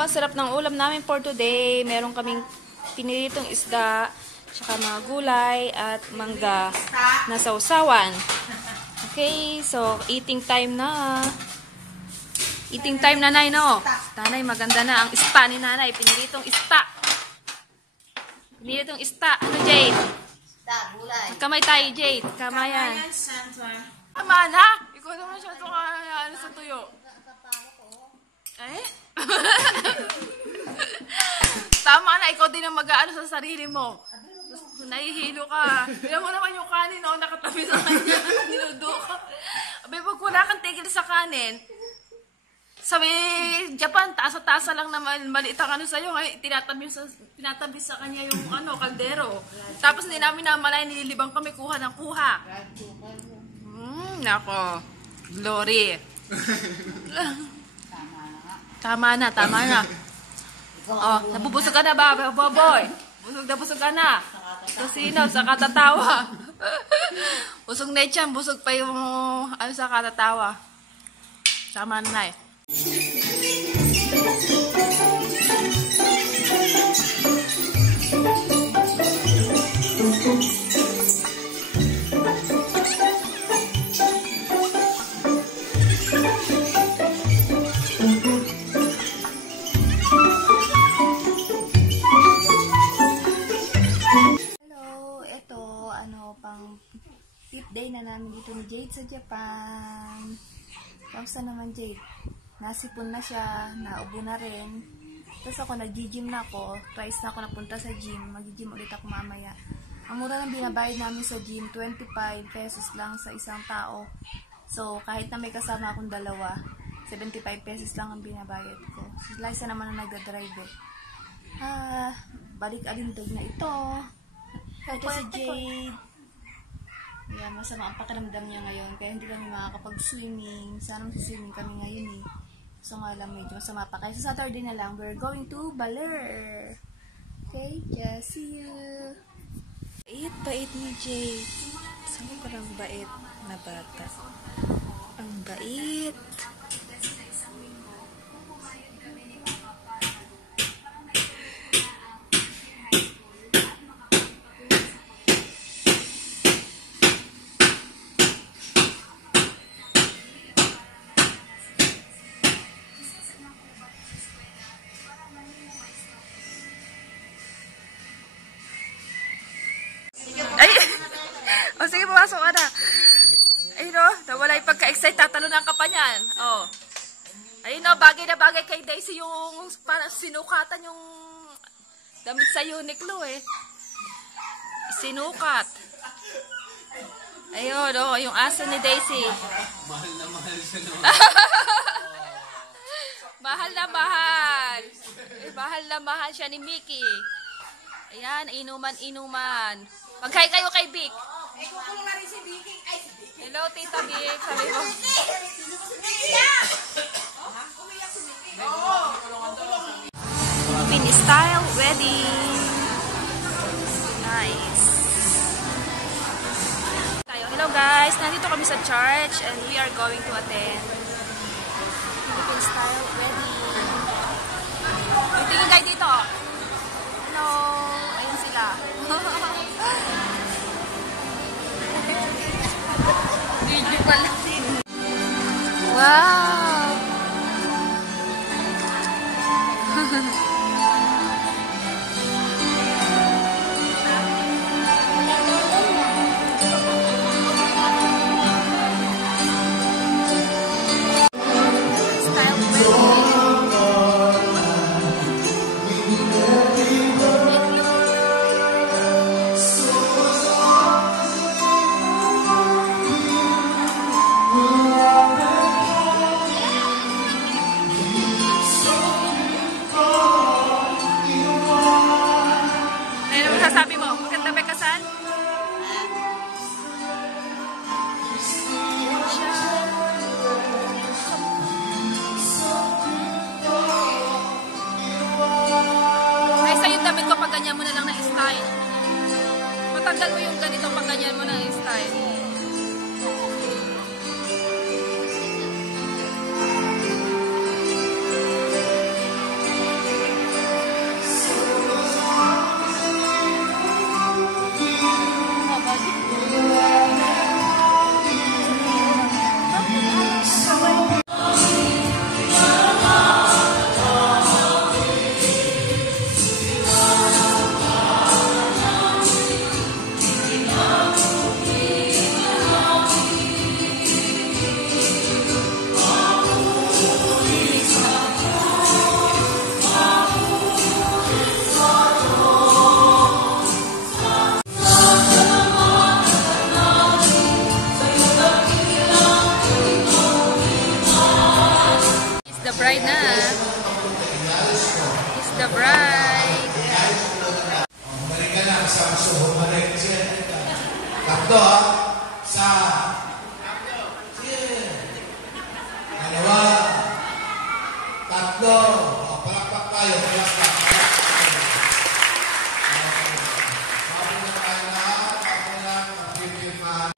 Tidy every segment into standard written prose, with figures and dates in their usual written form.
ang sarap ng ulam namin for today. Meron kaming piniritong isda, tsaka mga gulay, at mangga na sausawan. Okay, so eating time na. Eating time na, Nay, no? Nanay, maganda na ang isda ni Nanay. Piniritong isda. Piniritong isda. Ano, Jade? Isda, gulay. Kamay tayo, Jade. Kamayan. Tama na! Ikaw naman siya ito ano sa tuyo. Eh? Tama na, ikaw din ang mag-aano sa sarili mo. Nahihilo ka. Tignan mo naman yung kanin, no? Nakatabi sa kanya. Niludo ka. Abay, pag wala kang tigil sa kanin, sabi, Japan, tasa-tasa lang naman, maliit ang ano sa'yo. Ngayon, tinatabi sa kanya yung kaldero. Tapos hindi namin namalay, nililibang kami, kuha ng kuha. Nako. Glory. Tama na. Oh, nabubusog ka na ba, boy? Busog ka na. Kusinaw sa katatawa. Busog na yan, busog pa yung sa katatawa. Tama na eh. Fifth day na namin dito ni Jade sa Japan. Kamusta naman, Jade? Nasipon na siya, naubo na rin. Tapos ako, nag-gym na ako. Twice na ako napunta sa gym. Mag-gym ulit ako mamaya. Ang mura ng binabayad namin sa gym, 25 pesos lang sa isang tao. So, kahit na may kasama akong dalawa, 75 pesos lang ang binabayad ko. Si Liza naman ang nagdadrive eh. Balik alindag na ito. Ito si Jade. Yeah, masama ang pakiramdam niya ngayon. Kaya hindi kami makakapag-swimming. Sana mag-swimming kami ngayon eh. So nga lang, medyo masama pa. Kaya sa Saturday na lang, we're going to Baler. Okay, just see you. Bait ni Jade. Sobrang bait na bata. Ang bait. O sige, pumasok ka na. Ayun o, nawala yung pagka-excite. Tatalunan ka pa niyan. O. Ayun o, bagay na bagay kay Daisy yung para sinukatan yung damit sa Uniqlo eh. Sinukat. Ayun o, yung aso ni Daisy. Mahal na mahal siya no. Mahal na mahal. Mahal na mahal siya ni Mickey. Ayan, inuman. Mag-hi kayo kay Vic. Kukulong na rin si Vicky. Hello, Tita Vic. Sabi mo. Philippine style wedding. Nice. Hello guys, nandito kami sa church and we are going to attend Philippine style wedding. Tingin kayo dito. Hello. Ayun sila. Wow! Sabi mo, maganda ba kasan? Ay, sa'yo damit ko pag ganyan mo na lang na style. Matanggal mo yung ganito pag ganyan mo na style. the bride. Balik ka na, kasama sa bumalik. Tatlo ha. Isa. Sige. Dalawa. Tatlo. Palakpak tayo. Palakpak. Papo na tayo lahat. Papo na. Pagpipilipan.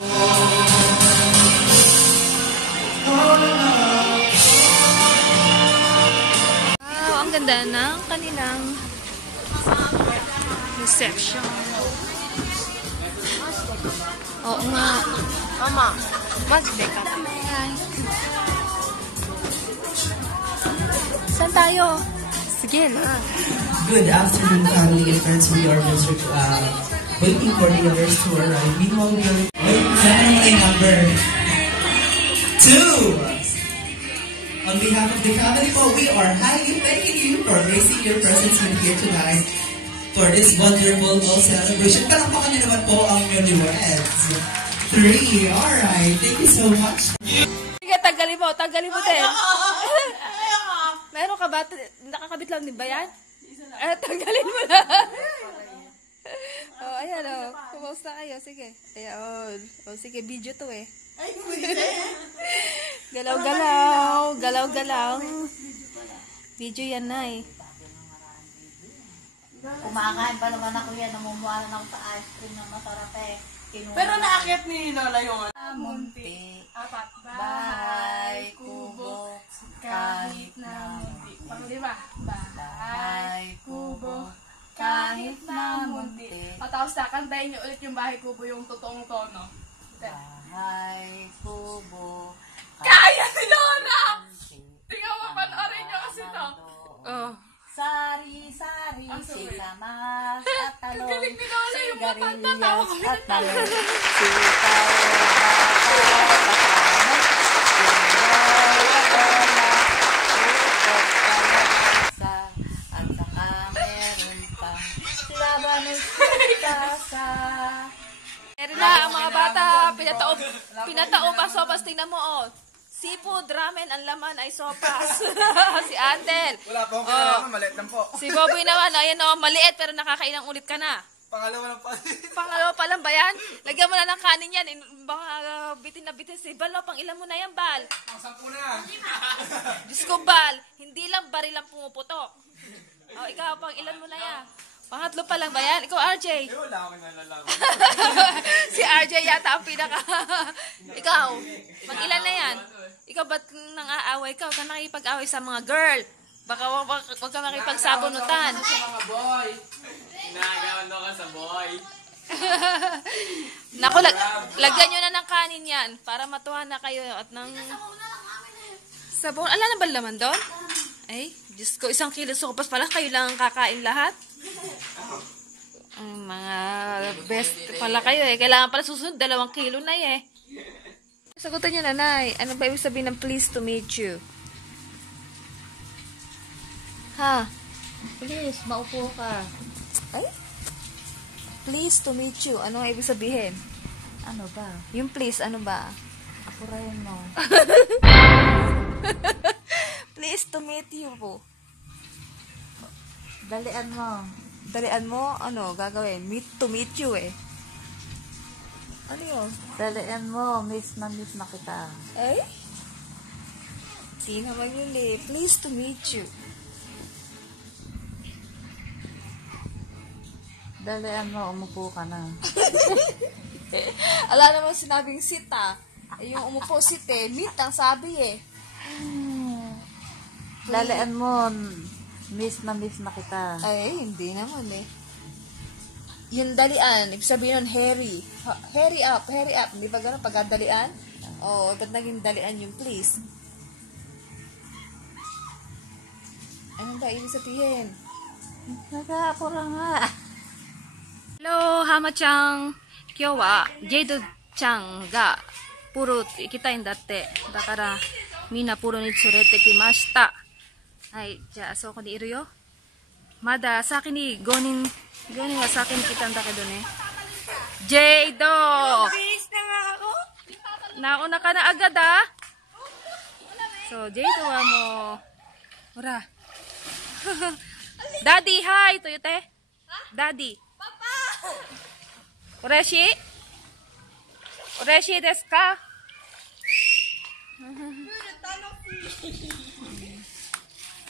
Wow, ang ganda ng kanilang reception. Oo nga. Mama. Magbay ka na. Saan tayo? Sige na. Good afternoon, family and friends. We are just waiting for the others to arrive. Meanwhile, we are waiting number 2. On behalf of the family po, we are highly thanking you for gracing your presence here tonight for this wonderful celebration. Palakpakan niyo naman po ang newlyweds. 3. Alright. Thank you so much. Sige, tanggalin mo. Tanggalin mo din. Meron ka ba? Nakakabit lang din ba yan? Tanggalin mo na. Oh, ayan o. Kumosta kayo. Sige. Ayan. Oh, sige, video to eh. Galaw-galaw. Galaw-galaw. Video yan na eh. Kumakain pa naman ako yan. Namumuha na ako sa ice cream na masarap eh. Pero naakyat ni Lola yung munti. apat Bahay, kubo, kahit na munti. Pang lima. bahay, kubo, kahit na munti. Tapos kantayin niyo ulit yung bahay kubo yung totoong tono. Bahay, kubo, Kaya ni Lola! Tingnan mo, panoorin niyo kasi to. Oh. Sari-sari, Ang sulit. sitamas at talong, galing ni Lola yung mga kanta. Tawa kami sigarilyas at ng talong, sitaw, at saka meron pang labanos sa Meron na ang mga bata. Pinataob ang sopas. Tingnan mo oh. Seafood, ramen, ang laman ay sopas. Si Andel. Wala po akong kinalaman, maliit lang po. Si Boboy naman, ayan o, maliit pero nakakainang ulit ka na. Pangalawa lang pa. Pangalawa pa lang ba yan? Lagyan mo na ng kanin yan. Baka bitin na bitin si Bal, no? Pang ilan mo na yan, Bal? Ang 10 na yan. Diyos ko, Bal, hindi lang baril lang pumuputok. O, ikaw, pang ilan mo na yan? Pangatlo pa lang ba yan? Ikaw, RJ. Wala akong kinalaman. Si RJ yata ang pinaka... Ikaw, mag-ilan na yan? Ikaw, ba't nang aaway ka? Huwag ka nakipag-away sa mga girl. Baka wag ka makipagsabunutan. Sa mga boy. Inagawan daw ka sa boy. Naku, lagyan nyo na ng kanin yan para matuwa na kayo at ng... Sabon. Ala na ba laman doon? Ay, Diyos ko, 1 kilo sopas pala. Kayo lang ang kakain lahat. Mga best pala kayo eh. Kailangan pala susunod, 2 kilo na eh. Sagutan niyo, nanay. Ano ba ibig sabihin ng pleased to meet you? Ha? Please, maupo ka. Ay? Pleased to meet you. Ano ang ibig sabihin? Ano ba? Yung please, ano ba? Ako rin mo. Pleased to meet you po. Dalian mo. Dalian mo, ano, gagawin? To meet you eh. Ano yun? Dalian mo. Miss na kita. Eh? Di naman yun eh. Pleased to meet you. Dalian mo. Umupo ka na. Ala naman sinabing sit ah. Eh, yung umupo sit eh. Meet ang sabi eh. Dalian mo. Miss na kita. Ay, hindi naman eh. Yung dalian, ibig sabihin nun, hurry. Hurry up, hurry up. Hindi ba gano'n pagdalian? Oo, ba't naging dalian yung please? Ano ba ibig sabihin? Nag-aapura nga. Hello, Hama-chan. Kyo wa Jade-chan ga puro ikitaiんだって。だからみんなプロに連れてきました。はい、じゃあそこにいるよ。まだ先に5人は先に来たんだけどね。Jade! Bilis na nga ako. Nauna ka na agad ah. So, Jade wa mo. Hora. Daddy, hi, Toyote. Daddy. Papa. Oreshi? Oreshi desu ka?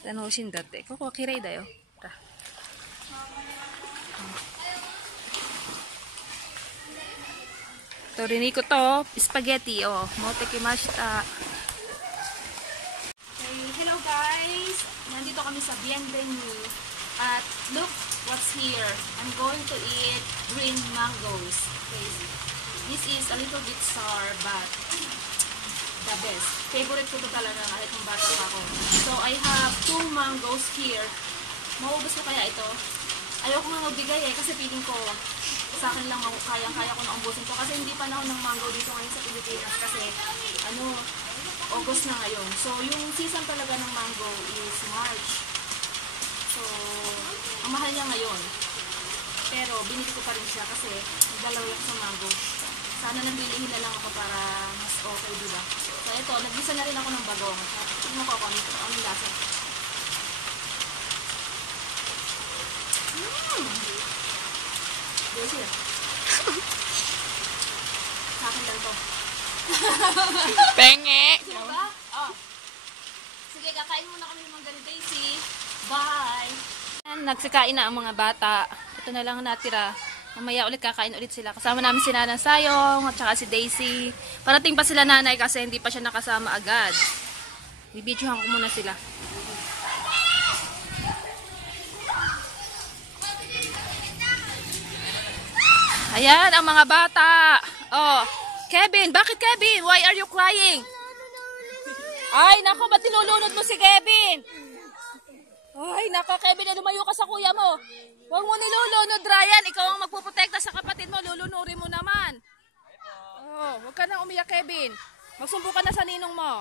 Tanoshin datte. Koko wa kirei da yo. Torini ko to, spaghetti, oh. Motekimashita. Okay, hello guys! Nandito kami sa Bienvenue. At look what's here. I'm going to eat green mangoes. Okay. This is a little bit sour, but the best. Favorite ko to talaga kahit nung bata pa ako. So, I have 2 mangoes here. Maubos ko kaya ito? Ayoko nga magbigay kasi feeling ko sa akin lang kayang-kaya ko na umbusin to kasi hindi panahon ng mango dito ngayon sa Pilipinas kasi August na ngayon. So, yung season talaga ng mango is March. So, ang mahal niya ngayon. Pero, binili ko pa rin siya kasi nagdalaw ako sa mango. Sana nabilihin na lang ako para mas okay, diba? So, ito, nagbisa na rin ako ng bagong. Tignan ko ano lasa. Delicious. Sa akin lang to. Penge! Diba? Oh. Sige, kakain muna kami ng mga Daisy. Bye! Nagsikain na ang mga bata. Ito na lang natira. Mamaya ulit kakain ulit sila. Kasama namin si Nanang Sayong at saka si Daisy. Parating pa sila nanay kasi hindi pa siya nakasama agad. Bibidyohan ko muna sila. Ayan ang mga bata. Oh, Kevin, bakit Kevin? Why are you crying? Ay, nako, ba't nilulunod mo si Kevin? Ay, nako, Kevin, lumayo ka sa kuya mo. Huwag mo nilulunod, Ryan. Ikaw ang magpuprotekta sa kapatid mo. Lulunurin mo naman. Oh, huwag ka na umiyak, Kevin. Magsumbo ka na sa ninong mo.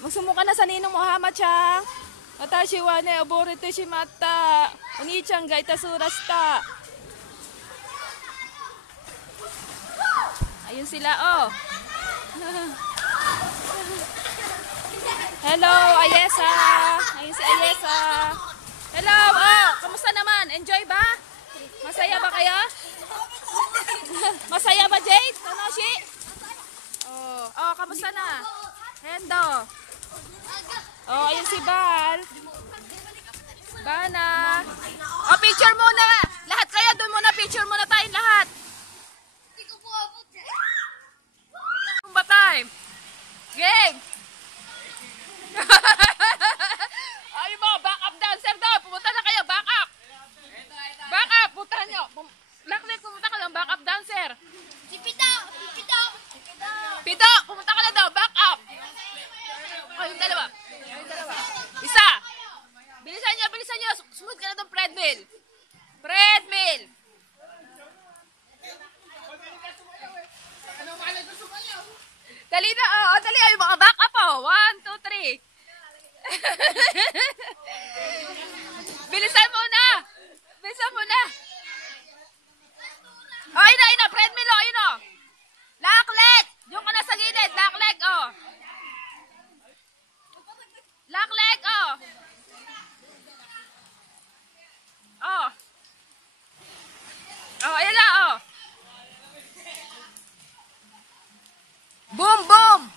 Magsumbo ka na sa ninong mo, ha, Machang? Watashi wa ne, oborete shimatta. Oni-chan ga itasurashita. Ayun sila, oh. Hello, Ayesa. Ayun si Ayesa. Hello, oh. Kamusta naman? Enjoy ba? Masaya ba kayo? Masaya ba, Jade? Tonoshi? Oh, kamusta na? Hendo. Oh, ayun si Bal. Bana. Oh, picture muna. Lahat kayo, doon muna. Picture muna tayong lahat. Kumba time. Game. Ay mo, back up dancer daw. Pumunta na kayo, back up. Back up, puntahan nyo. Laklik, pumunta ka lang, back up dancer. Si Pito. Pito, pumunta ka na daw, back up. Oh, yung dalawa. Isa. Bilisan nyo. Sumunod ka na daw, Fredmill. Fredmill. Dali na, dali. Ay, mga back up, 1, 2, 3. Bilisan mo na. Ayun na, Fredmill, ayun na. Laklik. Yung ka na sa gilid, laklik, Laklik, ayun na, Boom, boom!